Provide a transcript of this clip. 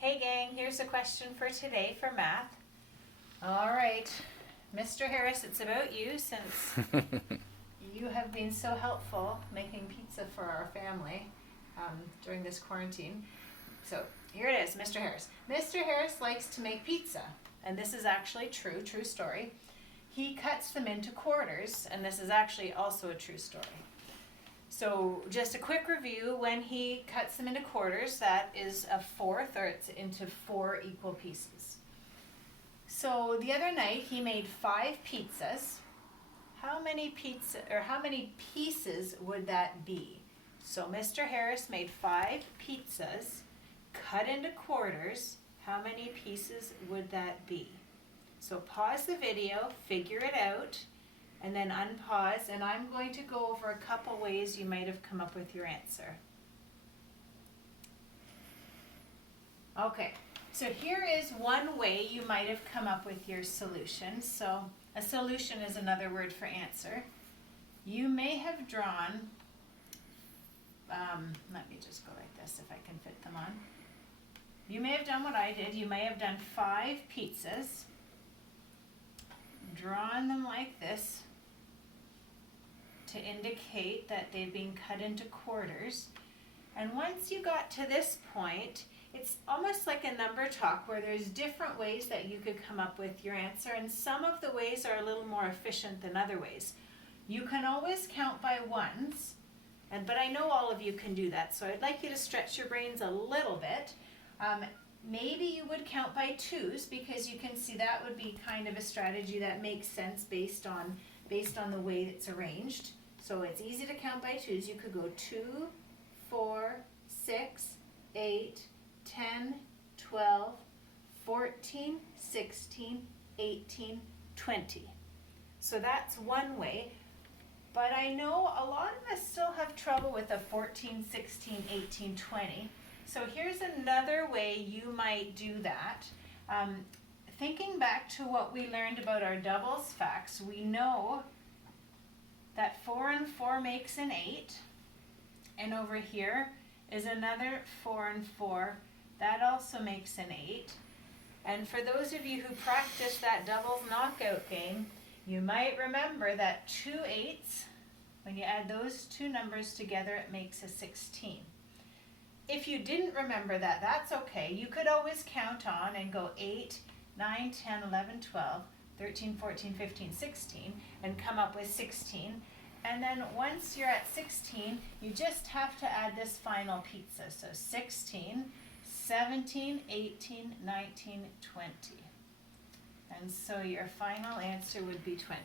Hey gang, here's a question for today for math. All right, Mr. Harris, it's about you since you have been so helpful making pizza for our family during this quarantine. So here it is, Mr. Harris. Mr. Harris likes to make pizza, and this is actually true story. He cuts them into quarters, and this is actually also a true story. So just a quick review, when he cuts them into quarters, that is a fourth, or it's into 4 equal pieces. So the other night he made 5 pizzas. How many pieces would that be? So Mr. Harris made 5 pizzas, cut into quarters. How many pieces would that be? So pause the video, figure it out, and then unpause, and I'm going to go over a couple ways you might have come up with your answer. Okay, so here is one way you might have come up with your solution. So a solution is another word for answer. You may have drawn, let me just go like this if I can fit them on. You may have done what I did. You may have done 5 pizzas, drawn them like this, to indicate that they've been cut into quarters. And once you got to this point, it's almost like a number talk where there's different ways that you could come up with your answer, and some of the ways are a little more efficient than other ways. You can always count by ones, but I know all of you can do that, so I'd like you to stretch your brains a little bit. Maybe you would count by 2s, because you can see that would be kind of a strategy that makes sense based on the way it's arranged. So it's easy to count by 2s. You could go 2, 4, 6, 8, 10, 12, 14, 16, 18, 20. So that's one way. But I know a lot of us still have trouble with a 14, 16, 18, 20. So here's another way you might do that. Thinking back to what we learned about our doubles facts, we know that 4 and 4 makes an 8, and over here is another 4 and 4. That also makes an 8. And for those of you who practice that doubles knockout game, you might remember that 2 8s, when you add those 2 numbers together, it makes a 16. If you didn't remember that, that's okay. You could always count on and go 8, 9, 10, 11, 12, 13, 14, 15, 16, and come up with 16. And then once you're at 16, you just have to add this final pizza. So 16, 17, 18, 19, 20. And so your final answer would be 20.